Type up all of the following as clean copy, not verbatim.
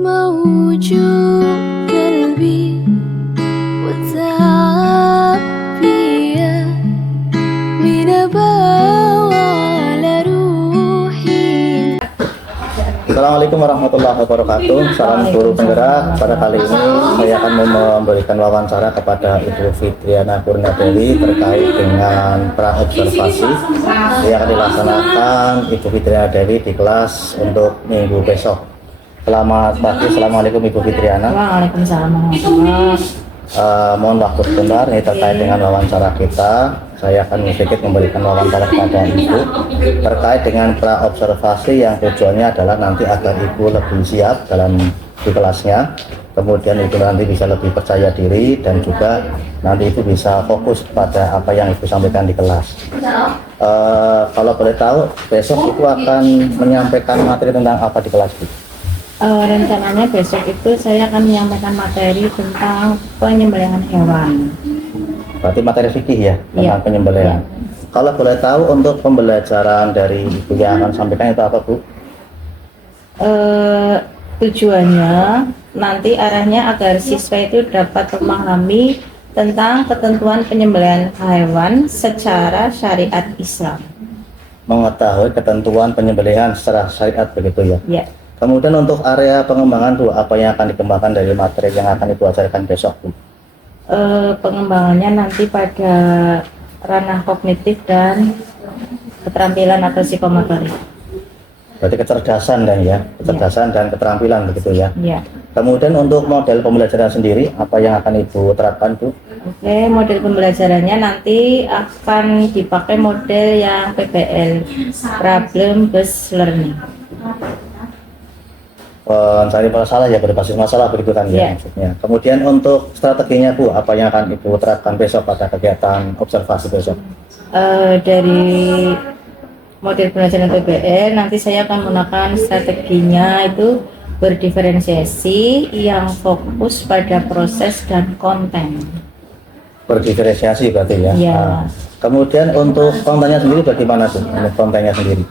موجوع قلبي وتعبي من أباوع على روحي. Assalamualaikum warahmatullahi wabarakatuh. Salam guru penggerak. Pada kali ini saya akan memberikan wawancara kepada Ibu Fitriana Kurniadewi terkait dengan praobservasi yang akan dilaksanakan Ibu Fitriana Dewi di kelas untuk minggu besok. Selamat pagi. Assalamualaikum Ibu Fitriana. Waalaikumsalam warahmatullahi. Mohon waktu sebentar, ini terkait dengan wawancara kita. Saya akan sedikit memberikan wawancara kepada Ibu terkait dengan praobservasi yang tujuannya adalah nanti agar Ibu lebih siap dalam di kelasnya, kemudian Ibu nanti bisa lebih percaya diri dan juga nanti Ibu bisa fokus pada apa yang Ibu sampaikan di kelas. Kalau boleh tahu, besok Ibu akan menyampaikan materi tentang apa di kelas, Bu? Rencananya besok itu saya akan menyampaikan materi tentang penyembelihan hewan. Berarti materi fikih ya, tentang Iya. penyembelihan. Kalau boleh tahu untuk pembelajaran dari Ibu yang akan sampaikan itu apa, Bu? Tujuannya nanti arahnya agar siswa itu dapat memahami tentang ketentuan penyembelihan hewan secara syariat Islam. Mengetahui ketentuan penyembelihan secara syariat begitu ya. Ya. Kemudian untuk area pengembangan, Bu, apa yang akan dikembangkan dari materi yang akan Ibu ajarkan besok, Bu? Pengembangannya nanti pada ranah kognitif dan keterampilan atau psikomotorik. Berarti kecerdasan dan ya, kecerdasan dan keterampilan begitu ya. Ya. Kemudian untuk model pembelajaran sendiri, apa yang akan Ibu terapkan, Bu? Oke, model pembelajarannya nanti akan dipakai model yang PBL, Problem Based Learning. Mencari masalah ya, berbasis masalah begitu kan ya, Iya. maksudnya. Kemudian untuk strateginya, Bu, apa yang akan Ibu terapkan besok pada kegiatan observasi besok? Dari model pembelajaran PBL nanti saya akan menggunakan strateginya itu berdiferensiasi yang fokus pada proses dan konten. Berdiferensiasi berarti ya. Iya. Kemudian untuk kontennya sendiri bagaimana, Bu? Untuk kontennya sendiri?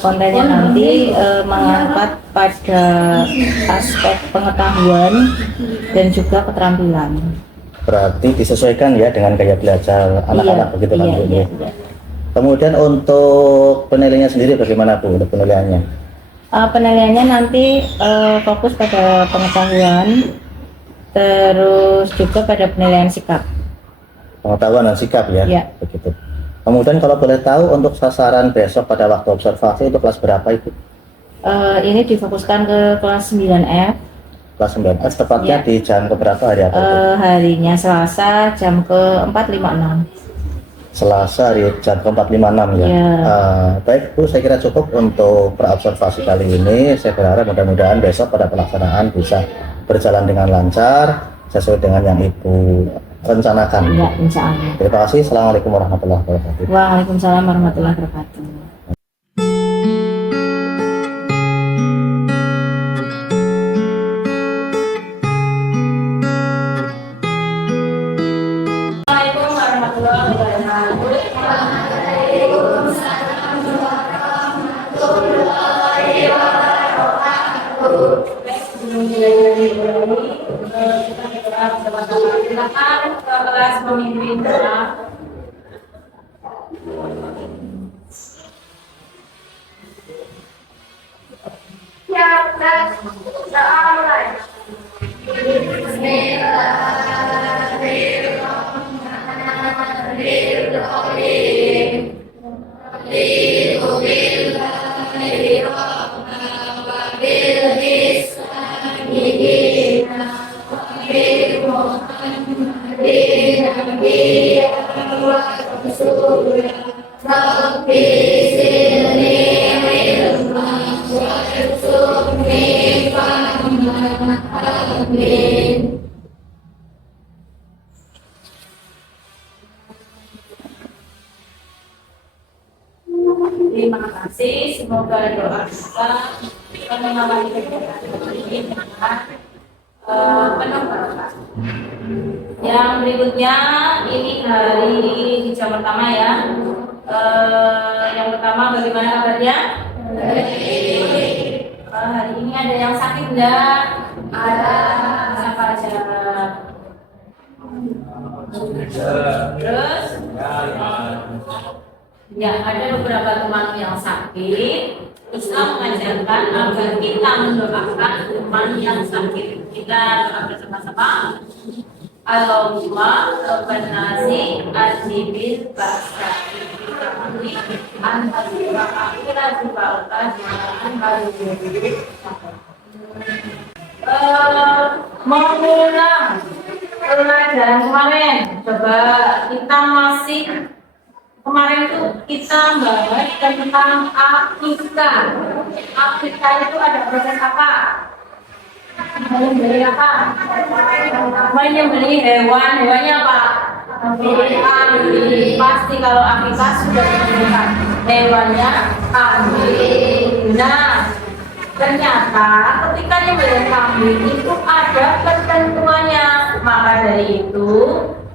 Kontennya nanti mengangkat pada aspek pengetahuan dan juga keterampilan. Berarti disesuaikan ya dengan gaya belajar anak-anak begitu kan, Bu? Iya. Kemudian untuk penilaiannya sendiri bagaimana, Bu, untuk penilaiannya? Penilaiannya nanti fokus pada pengetahuan, terus juga pada penilaian sikap. Pengetahuan dan sikap ya, Iya. begitu. Kemudian kalau boleh tahu untuk sasaran besok pada waktu observasi itu kelas berapa, Ibu? Ini difokuskan ke kelas 9F. Kelas 9 tepatnya Iya. di jam keberapa hari apa itu? Harinya Selasa jam ke 4.56. Selasa hari jam ke-4.56 ya. Iya. Baik, Bu, saya kira cukup untuk praobservasi kali ini. Saya berharap mudah-mudahan besok pada pelaksanaan bisa berjalan dengan lancar sesuai dengan yang Ibu rencanakan. Ya, insya Allah. Terima kasih. Assalamualaikum warahmatullahi wabarakatuh. Waalaikumsalam warahmatullahi wabarakatuh. Assalamualaikum warahmatullahi wabarakatuh. Silakan ke kelas pemimpin doa. Terima kasih, semoga doa kita mengawali kegiatan ini dengan penuh berkah. Yang berikutnya ini hari di jam pertama ya. Yang pertama bagaimana kabarnya? Hari ini ada yang sakit enggak? Ada. Siapa aja? Terus? Ya, ada beberapa teman yang sakit. Islam mengajarkan agar kita mendoakan teman yang sakit. Kita doa bersama-sama. Allahumma rabbana nasi ajibil ba'sa anta juga akhirah juga mengulang pelajaran kemarin. Coba kita masih kemarin itu kita bahas tentang akikah. Akikah itu ada proses apa? Menyembelih apa? Menyembelih hewan. Hewannya apa? Kambing. Pasti kalau akikah sudah ditentukan hewannya kambing. Nah, ternyata ketika menyembelih kambing itu ada ketentuannya. Maka dari itu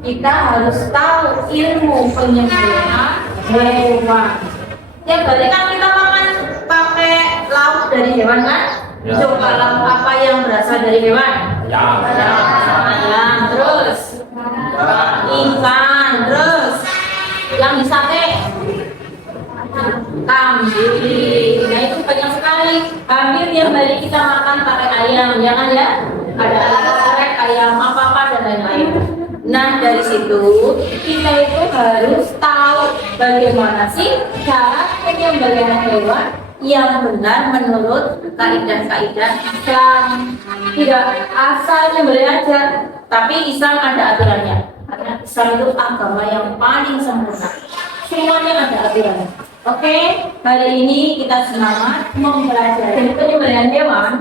kita harus tahu ilmu penyembelihan hewan. Ya berarti kan kita makan pakai lauk dari hewan kan? Ya. Coba lauk apa yang berasal dari hewan? Ya. Ayam, terus ikan, terus yang di sate kambing. Nah itu banyak sekali kambing yang dari kita makan pakai ayam, ya kan ya? Ada ayam, ayam apa-apa dan lain-lain. Nah dari situ kita itu harus tahu bagaimana sih cara penyembelihan hewan yang benar menurut kaidah-kaidah Islam. Tidak asal nyembelih aja, tapi Islam ada aturannya. Karena Islam itu agama yang paling sempurna. Semuanya ada aturannya. Oke, hari ini kita semangat mempelajari penyembelihan hewan.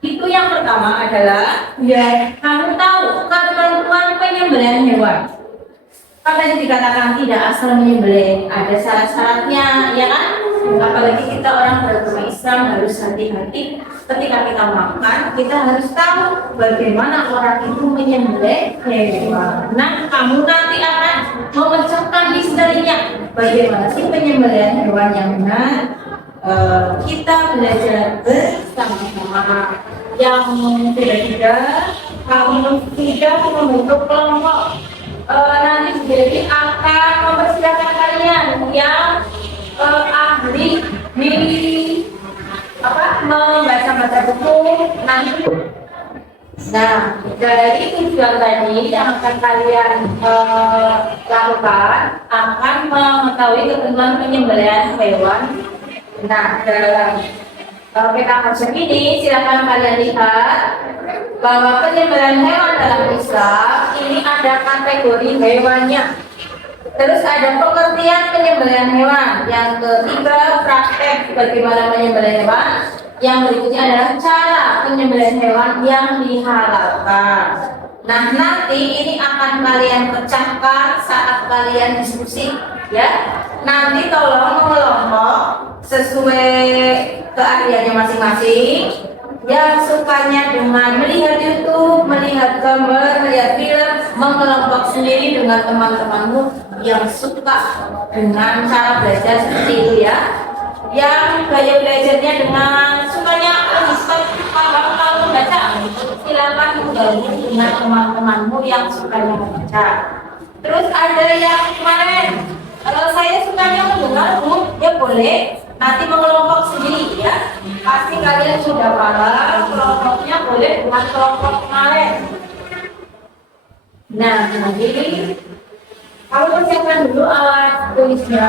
Itu yang pertama adalah ya kamu tahu ketentuan penyembelihan hewan. Karena dikatakan tidak asal menyembelih, ada syarat-syaratnya, ya kan? Apalagi kita orang beragama Islam harus hati-hati ketika kita makan, kita harus tahu bagaimana orang itu menyembelih hewan. Nah, kamu nanti akan memecahkan misterinya. Bagaimana sih penyembelihan hewan yang benar? Kita belajar bersama-sama. Yang sudah kamu sudah membentuk kelompok. Nanti jadi akan mempersiapkan kalian yang ahli di membaca buku nanti. Nah, dari tujuan tadi yang akan kalian lakukan akan mengetahui ketentuan penyembelihan hewan. Nah, dalam peta macam ini silakan kalian lihat bahwa penyembelihan hewan dalam Islam ini ada kategori hewannya. Terus ada pengertian penyembelihan hewan. Yang ketiga, praktek bagaimana menyembelih hewan. Yang berikutnya adalah cara penyembelihan hewan yang dihalalkan. Nah, nanti ini akan kalian pecahkan saat kalian diskusi, ya. Nanti tolong mengelompok sesuai keahliannya masing-masing. Yang sukanya dengan melihat YouTube, melihat gambar, melihat film, mengelompok sendiri dengan teman-temanmu yang suka dengan cara belajar seperti itu, ya. Yang gaya belajarnya dengan sukanya paham kalau membaca, silakan menggabung dengan teman-temanmu yang sukanya membaca. Terus ada yang kemarin, kalau saya sukanya mendengar, ya boleh nanti mengelompok sendiri, ya. Pasti kalian sudah paham kelompoknya boleh dengan kelompok kemarin. Nah, nanti kamu persiapkan dulu alat tulisnya,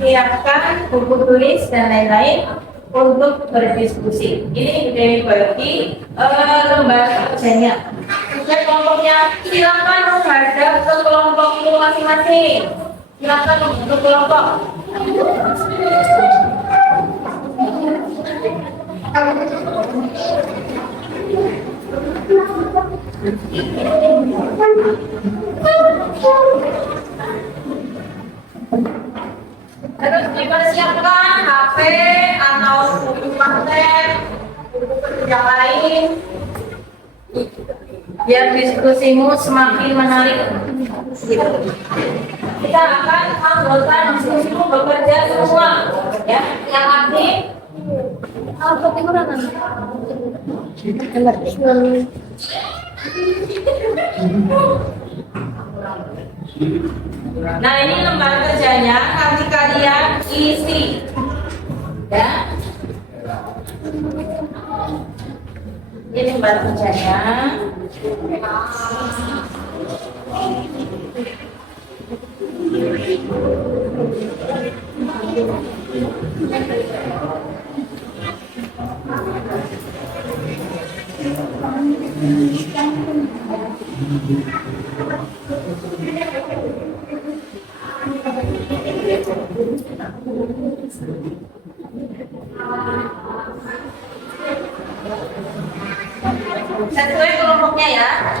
siapkan buku tulis dan lain-lain untuk berdiskusi. Ini dibagi lembar kerjanya. Sesuai kelompoknya, silakan menghadap ke kelompokmu masing-masing. Silakan membentuk kelompok. Terus dipersiapkan HP atau buku konten, buku kerja lain, biar diskusimu semakin menarik. Gitu. Kita akan anggota diskusimu bekerja semua, ya, yang aktif Nah, ini lembar kerjanya nanti kalian isi. Ya. Ini lembar kerjanya. Sesuai kelompoknya ya.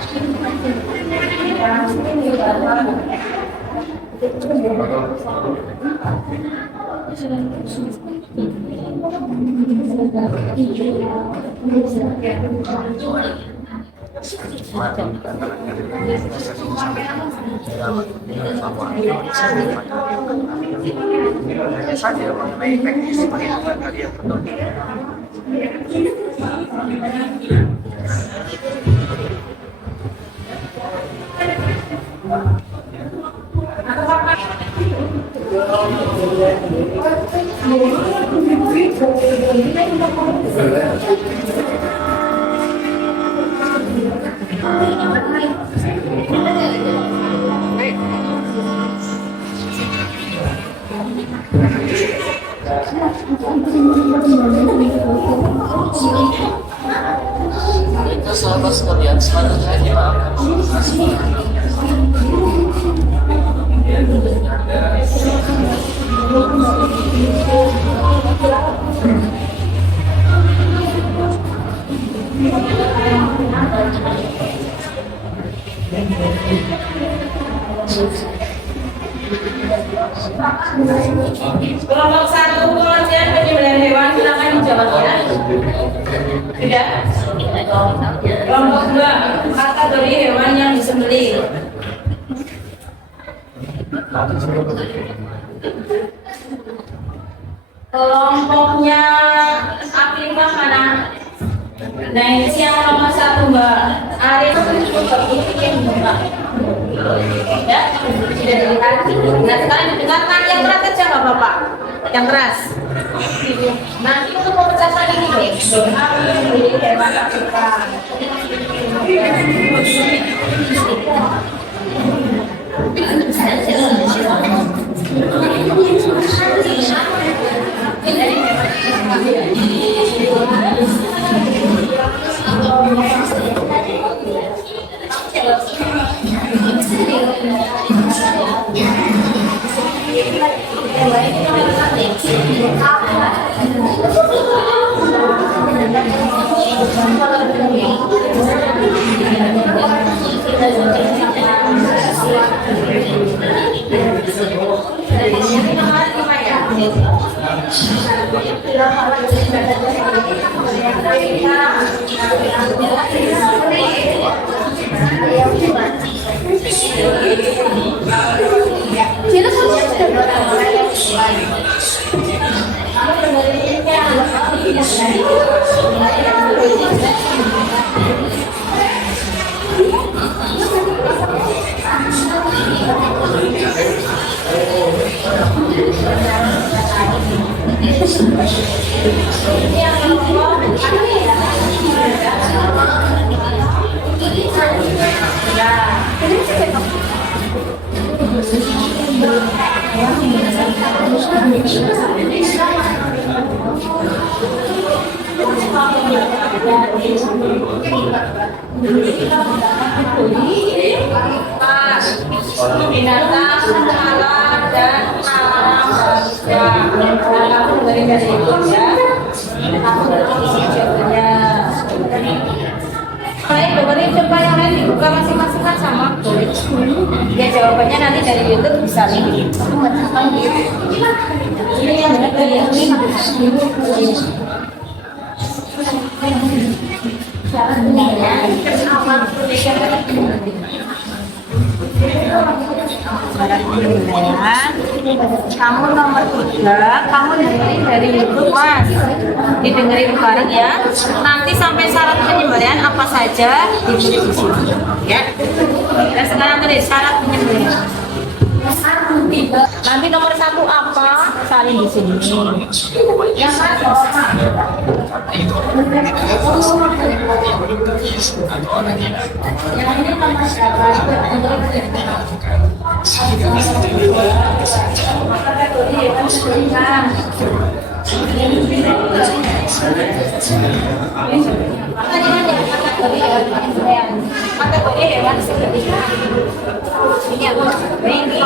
Saja mengenai teknis perhitungan hadiah tentunya. Itu sahabat sekalian, selanjutnya kita akan Kelompok 1 pengajian penyembelihan hewan silakan dijawab ya. Tidak. Kelompok 2 kategori hewan yang disembelih. Kelompoknya Afrika mana? Nah, ini yang nomor 1 Mbak Arif ya, sudah dilihat. Nah, sekarang didengarkan yang keras aja nggak Bapak? Yang keras. Nanti untuk pemecahkan ini beli hewan Afrika. Binatang, alam, dan alam manusia. Kamu dengerin dari itu ya. Kamu jawabannya. Kalian dengerin coba yang lain dibuka masing-masing kan sama. Ya jawabannya nanti dari YouTube bisa nih. Ini yang dari ini. Cara benarnya awal penyembelihan. Kamu nomor 3, kamu dengerin dari YouTube Mas. Didengerin bareng ya. Nanti sampai syarat penyembelihan apa saja ditulis di sini ya. Dan sekarang tulis syarat penyembelihan. Nanti nomor 1 apa? Salin di sini. Yang ini nomor kategori hewan seperti ini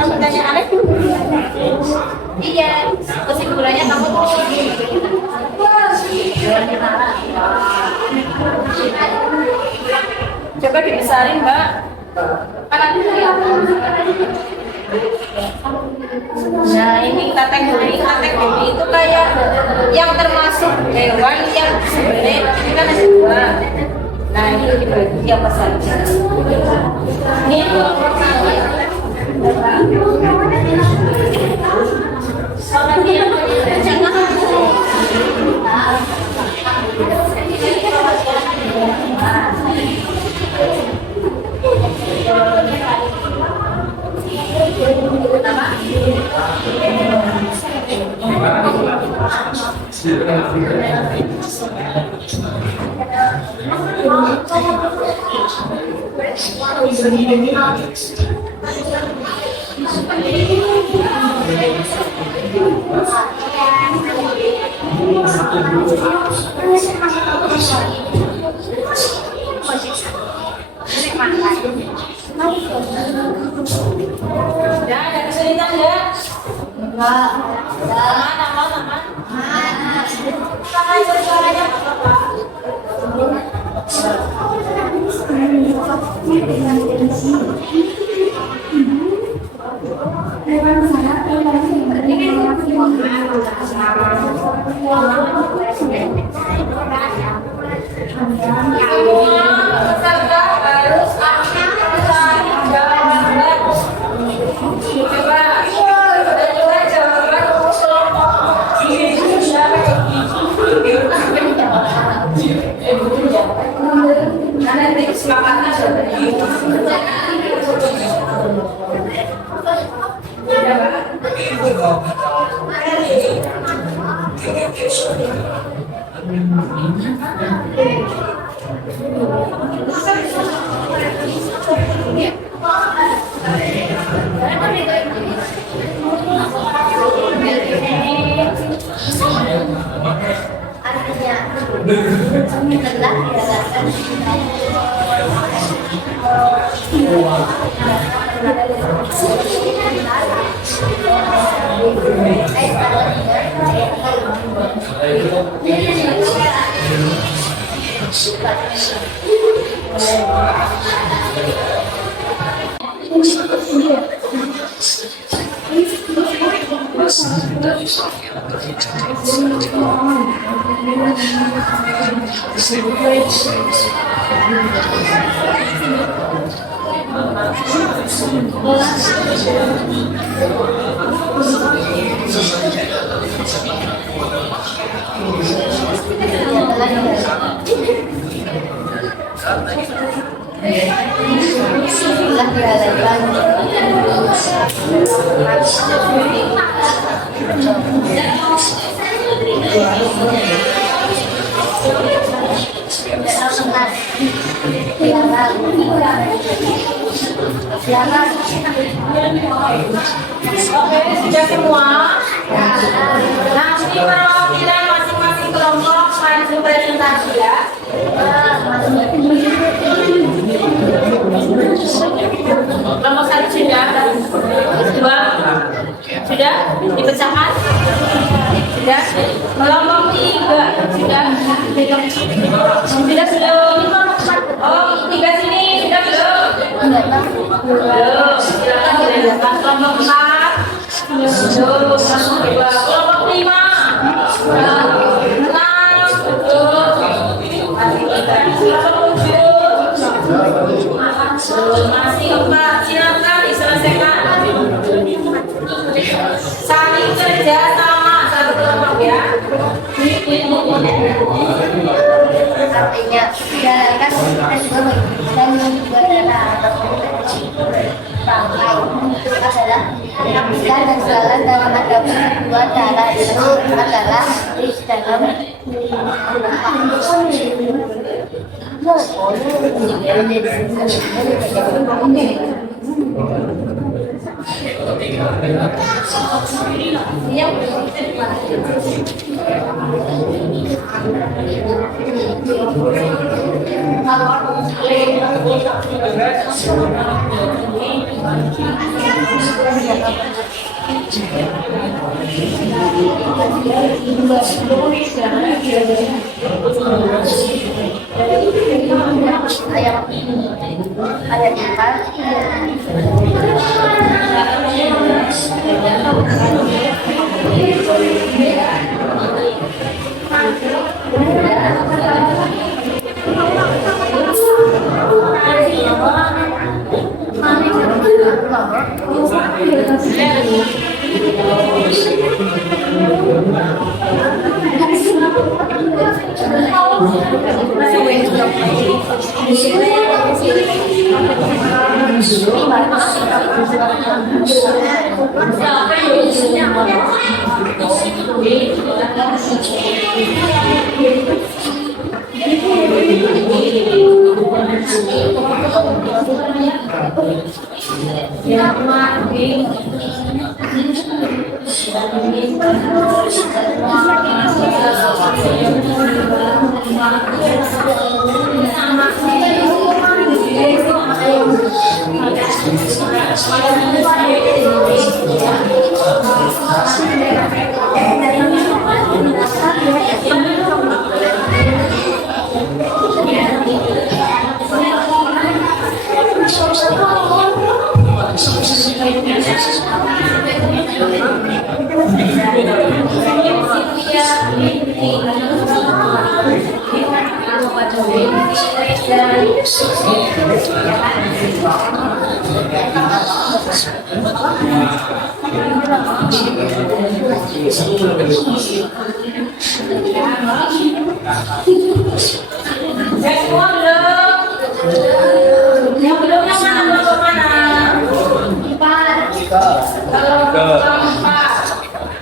pertanyaan iya kesimpulannya kamu coba dibesarin Mbak. Nah ini kategori itu kayak yang termasuk hewan yang sebenarnya ini kan ada 2. Nah ini dibagi apa saja. Ini ada kesulitan ya? Enggak. Nama. Suaranya apa? Oke, sudah semua. Nanti perwakilan masing-masing kelompok maju presentasi ya. Kelompok 1 sudah, 2 sudah dipecahkan, sudah. Kelompok 3 sudah belum. Oh 3 sini sudah belum. Belum. Silakan dilanjutkan kelompok 4. Belum. Kelompok 5. Masih 4, silakan diselesaikan. Saling kerja sama satu kelompok ya. Artinya jalankan dan juga adalah itu adalah menyaksikan dan jalan dalam agama kedua cara itu adalah dalam ayat 4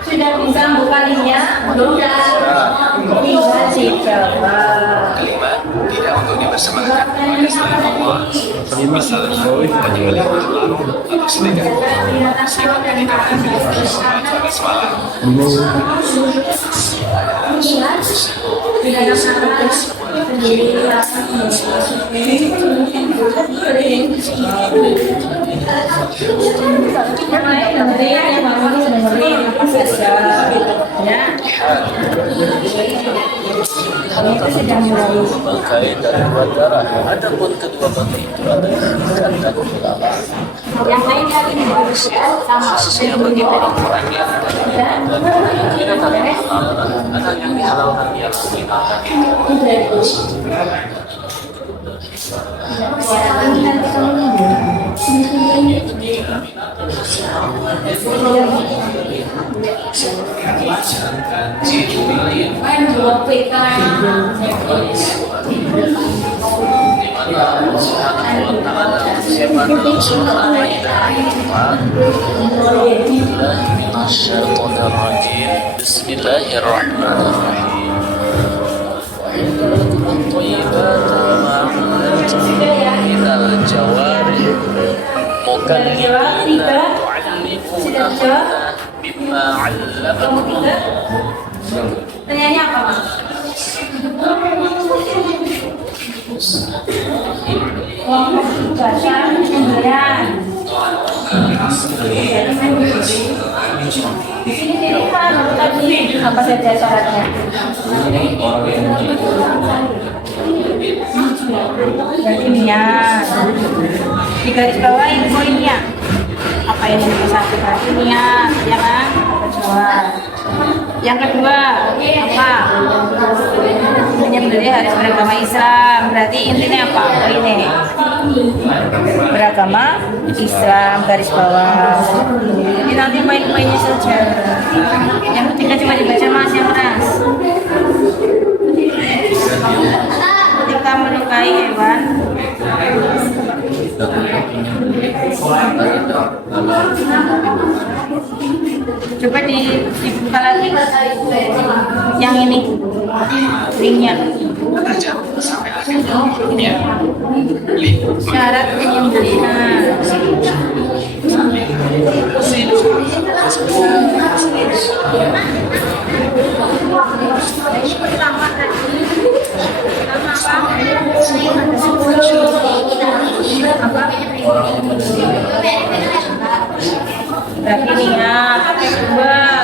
sudah bisa buka linknya? Tinggal dicoba. Kelima, tidak untuk dipersembahkan kepada selain Allah. Masalah penyembelihan atau sedekah sifat yang tidak boleh sholat pada semalam. Memakai dari dua darah. Adapun kedua batu itu adalah kandang ulama. Yang lain kali ini sama. Khususnya bagi orang-orang yang kira tadi ada yang dihalalkan yang dihalalkan Bismillahirrahmanirrahim. الجوارح مكلمين تعلمونهن مما علمكم الله. Pertanyaannya apa, Mas? Bahasa penyembelihan. Di sini kan tadi apa saja syaratnya? Berarti niat. Di garis bawahi poinnya. apa yang nomor satu berarti niat, ya kan? Yang kedua apa? Menyembelih harus beragama Islam. Berarti intinya apa? Ini beragama Islam garis bawah. Ini nanti poin-poinnya saja. Yang ketiga cuma dibaca mas ya mas. Ketika melukai hewan, coba dibuka lagi yang ini linknya. Sampai akhir dunia. Syarat penyembelihan. Berarti niat kedua.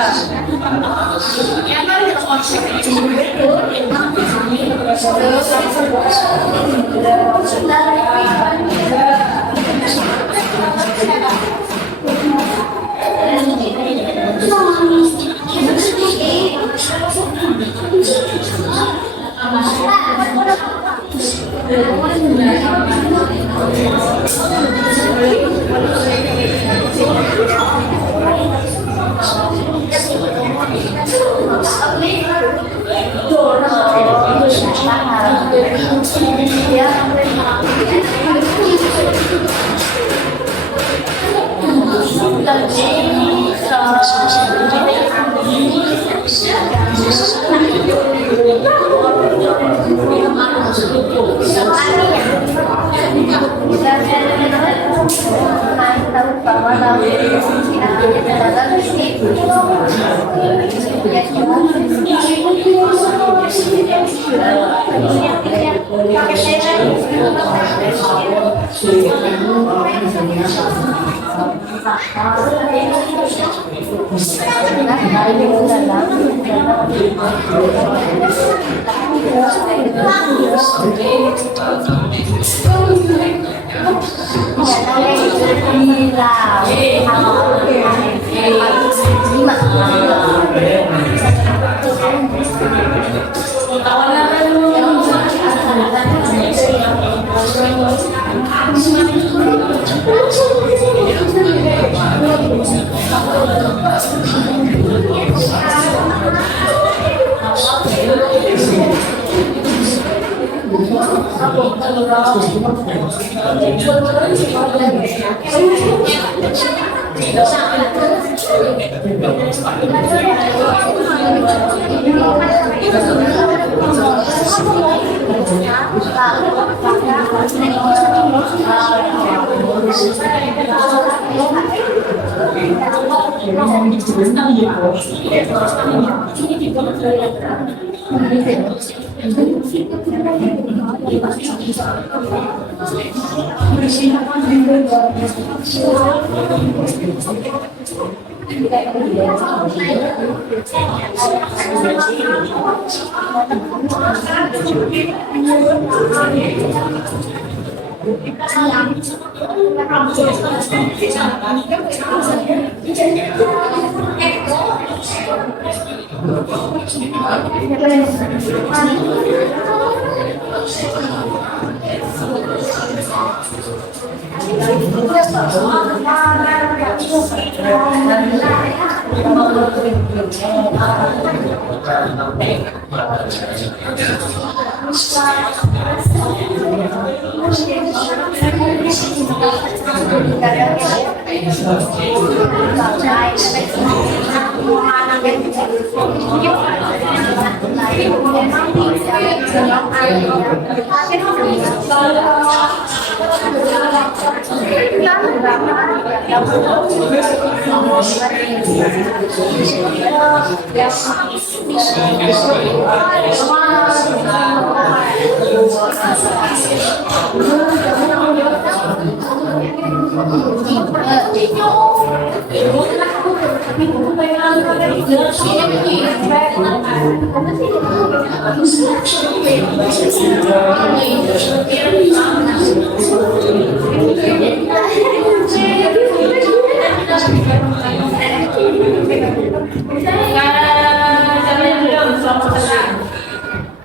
Siapa yang belum? Kelompok tengah.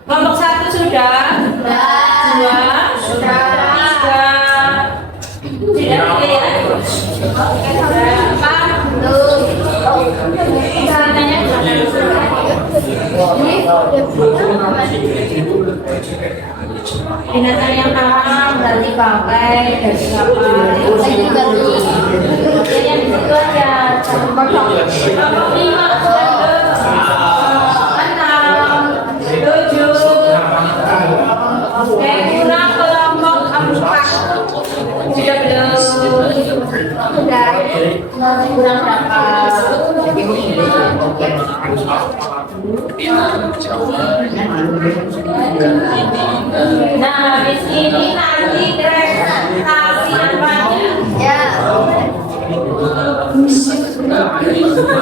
Kelompok 1 sudah? Dua? Sudah. 3? Tidak pilih ya? Empat? Belum. Tanya binatang yang kalah berarti bangkai dari apa? Yang itu aja kelompok 5, 6, 7. Oke, kurang kelompok 4. Sudah belum? Sudah. Kurang berapa? Nah, habis ini nanti presentasi apanya? Ya. Kelompok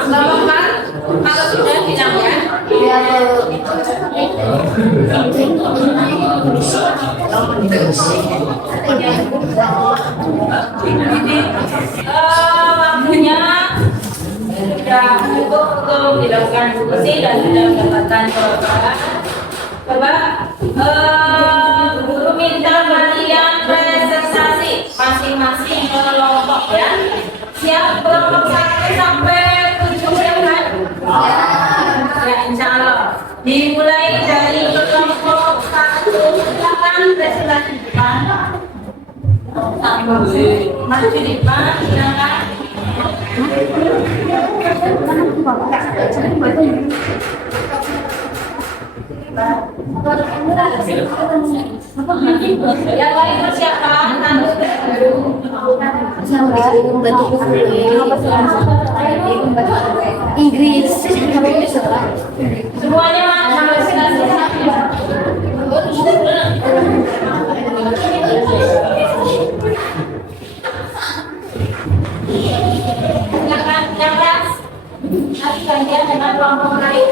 4, kalau sudah bilang ya. Ya. Waktunya sudah cukup untuk dilakukan diskusi dan sudah mendapatkan jawaban. Coba guru minta kalian presentasi masing-masing kelompok ya. Siap kelompok 1 sampai 7 ya kan? Ya, insya Allah. Dimulai dari kelompok 1. Silakan presentasi depan. Maju di depan, silakan. Yang lain persiapan, Inggris. semuanya silakan yang kelas. Nanti gantian dengan kelompok lain.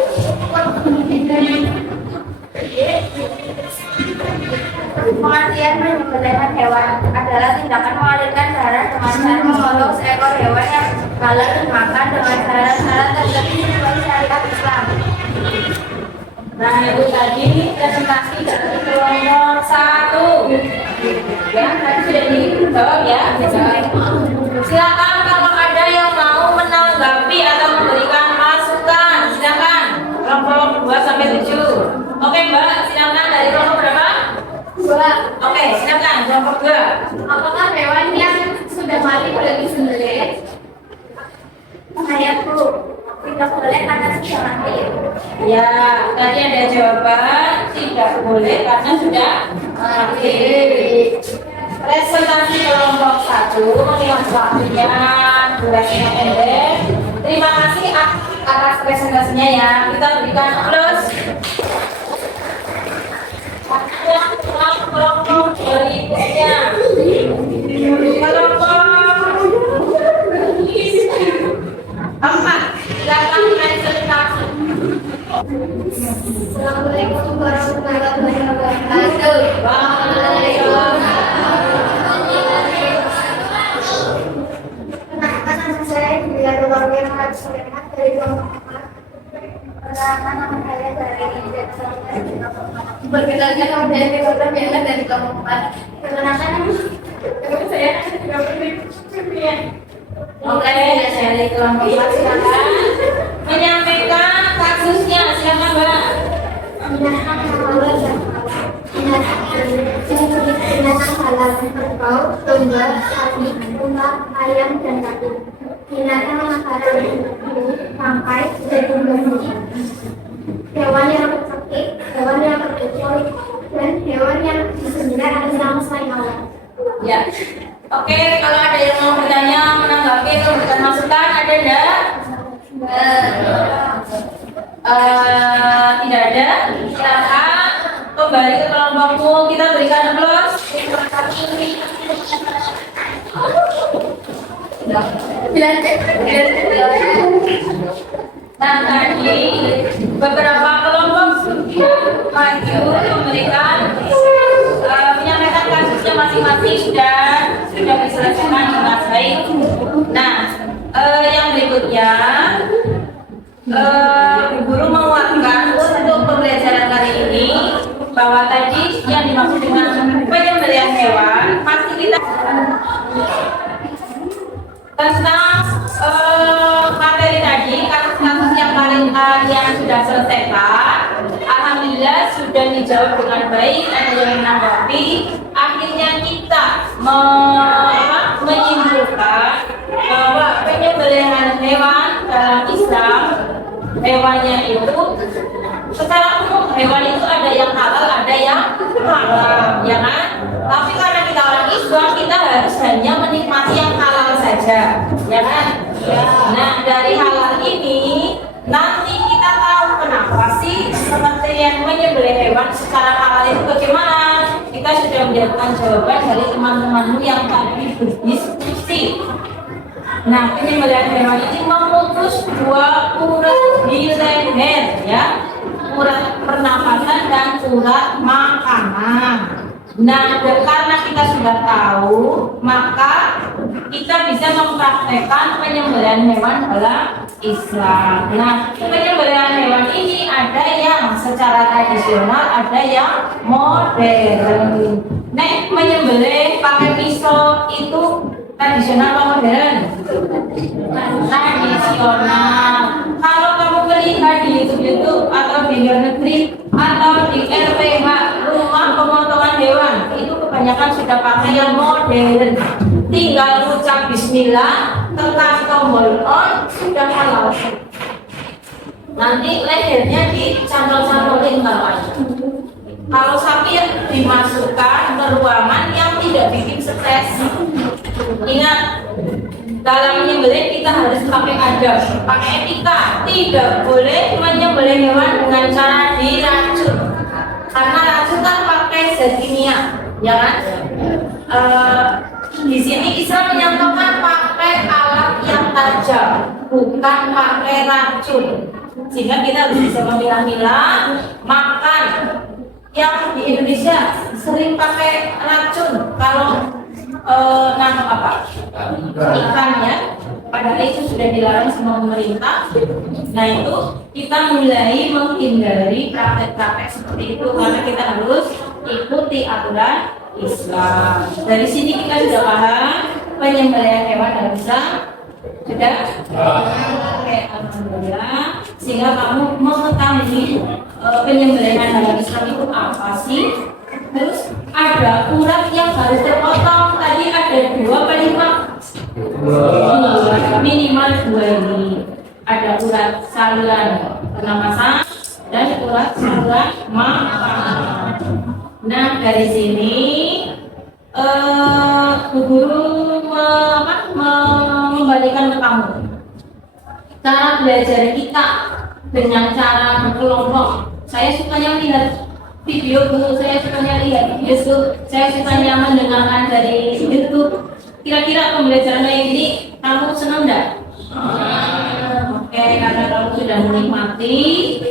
Pengertian menyembelih hewan adalah tindakan mengalirkan darah dengan cara memotong seekor hewan yang halal dimakan dengan syarat-syarat tertentu sesuai syariat Islam. Nah, itu tadi presentasi dari kelompok 1. Ya, tadi sudah dijawab ya. Silakan kalau ada yang mau menanggapi atau memberikan masukan, silakan. Kelompok 2 sampai 7. Oke, Mbak, silakan dari kelompok berapa? 2. Oke, silakan kelompok 2. Apakah hewan yang sudah mati boleh disembelih? Ayatku tidak boleh karena sudah mati. Ya, tadi ada jawaban tidak boleh karena sudah mati. Presentasi kelompok 1 mengingat waktunya durasinya pendek. Terima kasih atas presentasinya ya. Kita berikan plus. Kelompok berikutnya. Kelompok 4. Silakan presentasi. Assalamualaikum warahmatullahi wabarakatuh. Waalaikumsalam. Nama saya Julia Ruang Suleman dari kelompok 4. Nama saya dari Perkenalkan nama saya Dewa Biasa dari kelompok 4. Perkenalkan nama saya Oke, dari kelompok 4 silakan menyampaikan kasusnya, silakan Mbak. Binatang halal kerbau, domba, sapi, unta, ayam, dan kambing. Binatang yang haram bangkai, daging babi, hewan yang sakit, hewan yang terkecoh, dan hewan yang disembelih adalah selain Allah. Ya. Oke, kalau ada yang mau bertanya, menanggapi atau memberikan masukan, ada enggak? Tidak ada. Silakan kembali ke kelompokmu. Kita berikan aplaus. Nah, tadi beberapa kelompok sudah maju memberikan menyampaikan kasusnya masing-masing dan sudah diselesaikan dengan baik. Nah, yang berikutnya Guru menguatkan untuk pembelajaran kali ini bahwa tadi yang dimaksud dengan penyembelihan hewan pasti kita tentang materi tadi, kasus-kasus yang paling yang sudah selesaikan. Alhamdulillah sudah dijawab dengan baik, ada yang menanggapi. Akhirnya kita menyimpulkan bahwa penyembelihan hewan dalam Islam, hewannya itu secara umum hewan itu ada yang halal, ada yang haram, ya kan? Tapi karena kita orang Islam, kita harus hanya menikmati yang halal saja, ya kan? Nah, dari halal ini nanti kita tahu kenapa sih seperti yang menyembelih hewan secara halal itu bagaimana? Kita sudah mendapatkan jawaban dari teman-temanmu yang tadi berdiskusi. Nah, penyembelihan hewan ini memutus dua urat di leher, ya, urat pernapasan dan urat makanan. Nah, karena kita sudah tahu, maka kita bisa mempraktekkan penyembelihan hewan dalam Islam. Nah, penyembelihan hewan ini ada yang secara tradisional, ada yang modern. Nah, menyembelih pakai pisau itu tradisional atau modern? Tradisional. Kalau kamu melihat di YouTube atau di luar negeri atau di RPH, rumah pemotongan hewan, itu kebanyakan sudah pakai yang modern. Tinggal ucap bismillah, tekan tombol on, sudah halal. Nanti lehernya dicantol-cantolin bawahnya. Kalau sapi yang dimasukkan ke ruangan yang tidak bikin stres. Ingat, dalam menyembelih kita harus pakai adab, pakai etika. Tidak boleh menyembelih hewan dengan cara diracun, karena racun kan pakai zat kimia, ya kan? Di sini Islam menyatakan pakai alat yang tajam, bukan pakai racun, sehingga kita harus bisa memilah-milah. Makan yang di Indonesia sering pakai racun kalau nangkap apa? Ikan, ya. Padahal itu sudah dilarang sama pemerintah. Nah, itu kita mulai menghindari praktek-praktek seperti itu karena kita harus ikuti aturan Islam. Dari sini kita sudah paham penyembelihan hewan dalam Islam. Sudah? Oke, alhamdulillah. Sehingga kamu mengetahui penyembelihan dalam Islam itu apa sih? Terus ada urat yang harus terpotong. Tadi ada 2 apa 5? Minimal 2 ini. Ada urat saluran pernapasan dan urat saluran makanan. Nah, dari sini guru membalikan ke kamu cara belajar kita dengan cara berkelompok. Saya sukanya lihat video guru, saya sukanya lihat YouTube, saya sukanya mendengarkan dari YouTube. Kira-kira pembelajaran kayak gini kamu senang enggak? Oke, karena kamu sudah menikmati,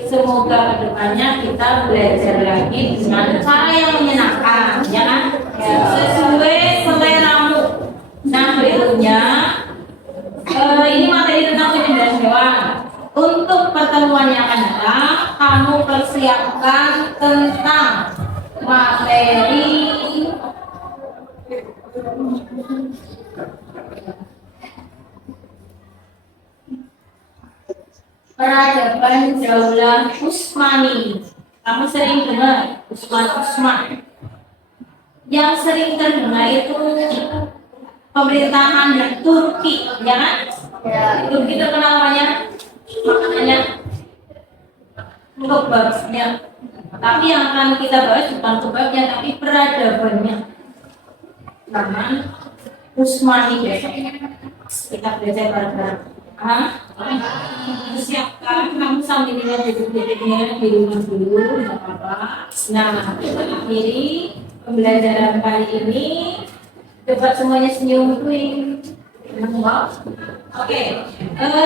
semoga kedepannya kita belajar lagi dengan cara yang menyenangkan, ya kan? Ya, sesuai seleramu. Nah, berikutnya ini materi tentang penyembelihan hewan. Untuk pertemuan yang akan datang, kamu persiapkan tentang materi peradaban Daulah Utsmani. Kamu sering dengar Utsman. Yang sering terdengar itu pemerintahan di Turki, ya kan? Ya. Turki terkenal namanya makanannya kebabnya. Tapi yang akan kita bahas bukan kebabnya, tapi peradabannya. Zaman Utsmani besok kita belajar bareng-bareng. Siapkan, kamu sambil lihat titik-titiknya di rumah dulu, tidak apa-apa. Nah, kita akhiri pembelajaran kali ini. Coba semuanya senyum, kuing. Oke,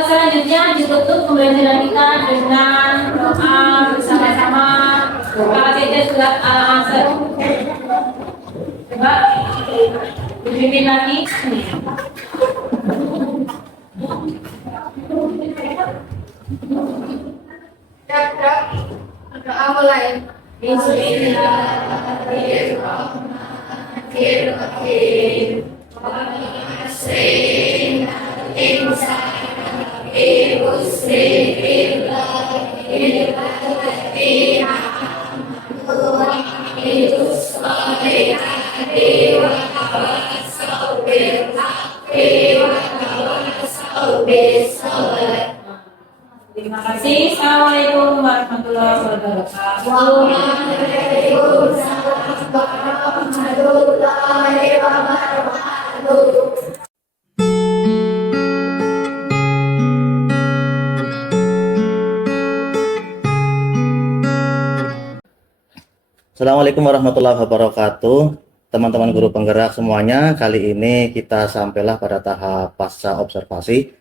selanjutnya ditutup pembelajaran kita dengan doa bersama-sama. Kalau kita sudah answer, coba dipimpin lagi. mulai. Terima kasih. Assalamualaikum warahmatullahi wabarakatuh. Assalamualaikum warahmatullahi wabarakatuh. Teman-teman guru penggerak semuanya, kali ini kita sampailah pada tahap pasca observasi.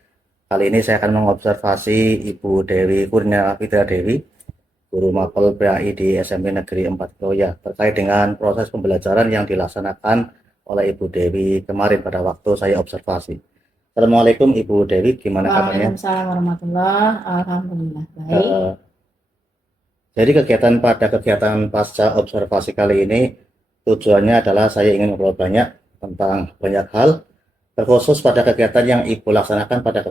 Kali ini saya akan mengobservasi Ibu Dewi Kurnia Fitra Dewi, guru mapel PAI di SMP Negeri 4 Kroya, terkait dengan proses pembelajaran yang dilaksanakan oleh Ibu Dewi kemarin pada waktu saya observasi. Assalamualaikum Ibu Dewi, gimana kabarnya? Waalaikumsalam warahmatullahi. Alhamdulillah baik. Jadi kegiatan pasca observasi kali ini tujuannya adalah saya ingin ngobrol banyak tentang banyak hal, terkhusus pada kegiatan yang Ibu laksanakan pada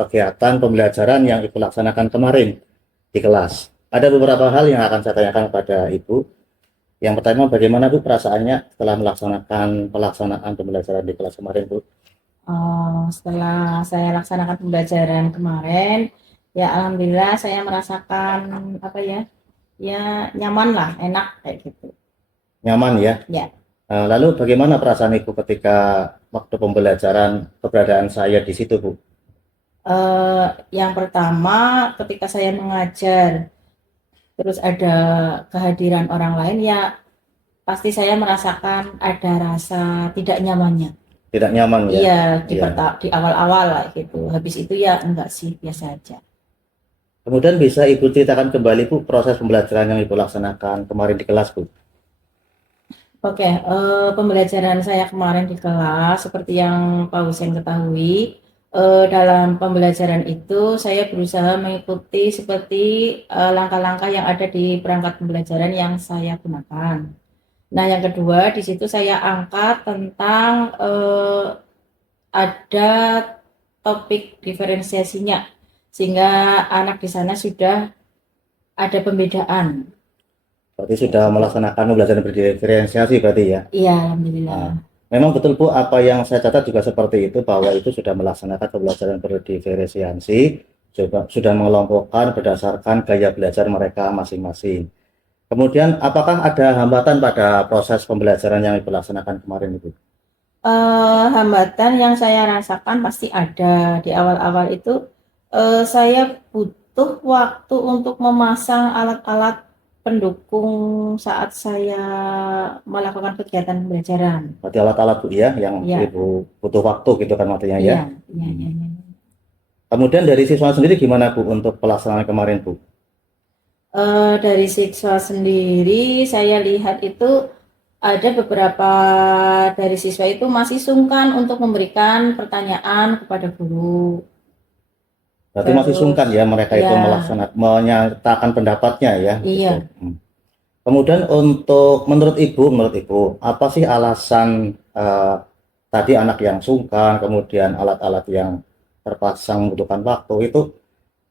kegiatan pembelajaran yang Ibu laksanakan kemarin di kelas. Ada beberapa hal yang akan saya tanyakan kepada Ibu. Yang pertama, bagaimana Bu perasaannya setelah melaksanakan pelaksanaan pembelajaran di kelas kemarin, Bu? Setelah saya laksanakan pembelajaran kemarin, ya alhamdulillah saya merasakan ya nyaman lah, enak kayak gitu. Nyaman ya? Ya. Lalu bagaimana perasaan Ibu ketika waktu pembelajaran keberadaan saya di situ, Bu? Yang pertama ketika saya mengajar, terus ada kehadiran orang lain, ya pasti saya merasakan ada rasa tidak nyamannya. Tidak nyaman ya? Iya, Iya. di awal-awal lah gitu. Habis itu ya enggak sih, biasa aja. Kemudian bisa Ibu ceritakan kembali Bu proses pembelajaran yang Ibu laksanakan kemarin di kelas, Bu? Oke, pembelajaran saya kemarin di kelas seperti yang Pak Husen ketahui, dalam pembelajaran itu saya berusaha mengikuti seperti langkah-langkah yang ada di perangkat pembelajaran yang saya gunakan. Nah, yang kedua di situ saya angkat tentang ada topik diferensiasinya, sehingga anak di sana sudah ada pembedaan. Berarti sudah melaksanakan pembelajaran berdiferensiasi berarti ya? Iya, alhamdulillah. Memang betul Bu, apa yang saya catat juga seperti itu, bahwa itu sudah melaksanakan pembelajaran berdiferensiasi, sudah mengelompokkan berdasarkan gaya belajar mereka masing-masing. Kemudian apakah ada hambatan pada proses pembelajaran yang Ibu laksanakan kemarin itu? Hambatan yang saya rasakan pasti ada. Di awal-awal itu saya butuh waktu untuk memasang alat-alat pendukung saat saya melakukan kegiatan pembelajaran. Berarti alat-alat Bu ya, yang Iya. Ibu butuh waktu gitu kan artinya ya? Iya. Kemudian dari siswa sendiri gimana Bu untuk pelaksanaan kemarin, Bu? Dari siswa sendiri saya lihat itu ada beberapa dari siswa itu masih sungkan untuk memberikan pertanyaan kepada guru. Berarti masih sungkan ya mereka itu menyatakan pendapatnya ya? Iya. Gitu. Kemudian menurut Ibu, apa sih alasan tadi anak yang sungkan, kemudian alat-alat yang terpasang membutuhkan waktu itu?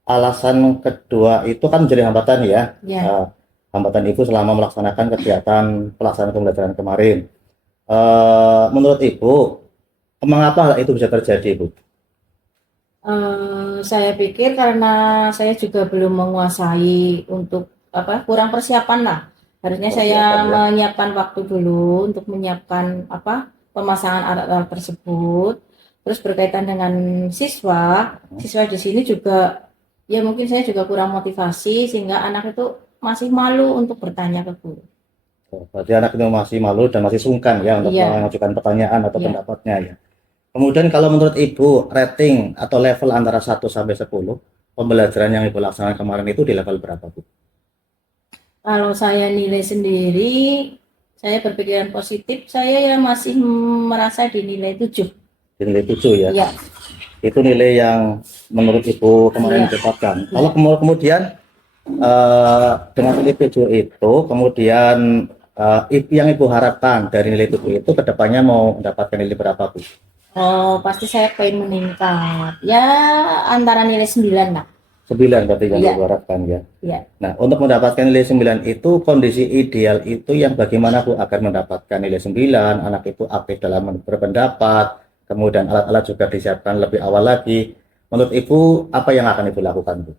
Alasan kedua itu kan menjadi hambatan ya, Iya. hambatan Ibu selama melaksanakan kegiatan pelaksanaan pembelajaran kemarin. Menurut Ibu, mengapa hal itu bisa terjadi, Bu? Saya pikir karena saya juga belum menguasai untuk kurang persiapan lah. Harusnya saya menyiapkan waktu dulu untuk menyiapkan pemasangan alat-alat tersebut. Terus berkaitan dengan siswa di sini juga ya mungkin saya juga kurang motivasi sehingga anak itu masih malu untuk bertanya ke guru. Berarti anak itu masih malu dan masih sungkan ya untuk mengajukan pertanyaan atau pendapatnya ya. Kemudian kalau menurut Ibu, rating atau level antara 1 sampai 10, pembelajaran yang Ibu laksanakan kemarin itu di level berapa, Bu? Kalau saya nilai sendiri, saya berpikiran positif, saya ya masih merasa di nilai 7. Di nilai 7 ya? Iya. Itu nilai yang menurut Ibu kemarin didapatkan. Kalau kemudian dengan nilai 7 itu, kemudian yang Ibu harapkan dari nilai 7 itu kedepannya mau mendapatkan nilai berapa, Bu? Oh, pasti saya pengen meningkat. Ya, antara nilai 9 lah. 9 berarti yang Iya. Ibu harapkan ya. Iya. Nah, untuk mendapatkan nilai 9 itu kondisi ideal itu yang bagaimana, Bu, agar mendapatkan nilai 9, anak itu aktif dalam berpendapat, kemudian alat-alat juga disiapkan lebih awal lagi. Menurut Ibu, apa yang akan Ibu lakukan, Bu?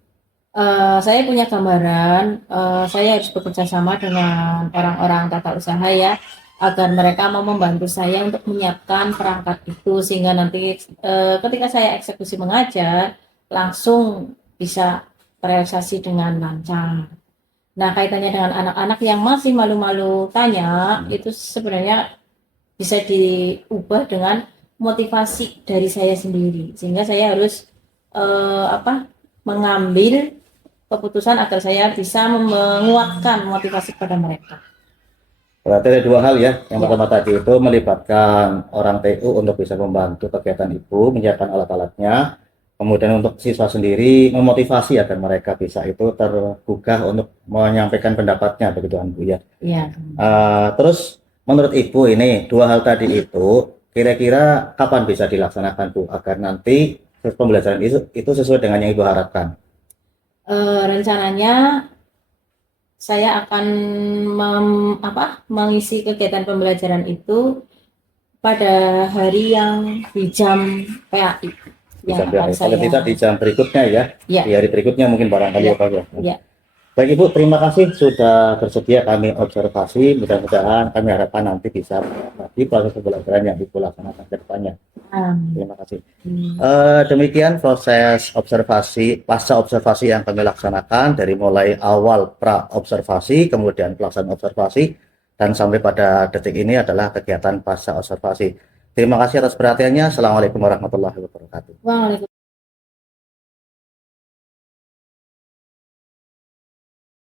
Saya punya gambaran, saya harus bekerja sama dengan orang-orang tata usaha ya, agar mereka mau membantu saya untuk menyiapkan perangkat itu, sehingga nanti ketika saya eksekusi mengajar, langsung bisa terrealisasi dengan lancar. Nah, kaitannya dengan anak-anak yang masih malu-malu tanya, itu sebenarnya bisa diubah dengan motivasi dari saya sendiri, sehingga saya harus mengambil keputusan agar saya bisa menguatkan motivasi pada mereka. Berarti ada dua hal ya. Yang Ya. pertama tadi itu melibatkan orang TU untuk bisa membantu kegiatan Ibu, menyiapkan alat-alatnya. Kemudian untuk siswa sendiri memotivasi agar mereka bisa itu tergugah untuk menyampaikan pendapatnya, begitu kan, Bu ya. Iya. Terus menurut Ibu ini dua hal tadi itu kira-kira kapan bisa dilaksanakan, Bu, agar nanti pembelajaran itu sesuai dengan yang Ibu harapkan? Rencananya saya akan mengisi kegiatan pembelajaran itu pada hari yang di jam PAI yang Bisa akan kalau saya. tidak di jam berikutnya ya, Ya. di hari berikutnya mungkin barangkali Ya. ya, Pak ya. Ya. Baik Ibu, terima kasih sudah bersedia kami observasi. Mudah-mudahan kami harapkan nanti bisa di proses pembelajaran yang Ibu laksanakan ke depannya. Terima kasih. Demikian proses observasi, pasca observasi yang kami laksanakan dari mulai awal pra observasi, kemudian pelaksanaan observasi, dan sampai pada detik ini adalah kegiatan pasca observasi. Terima kasih atas perhatiannya. Assalamualaikum warahmatullahi wabarakatuh. Waalaikumsalam.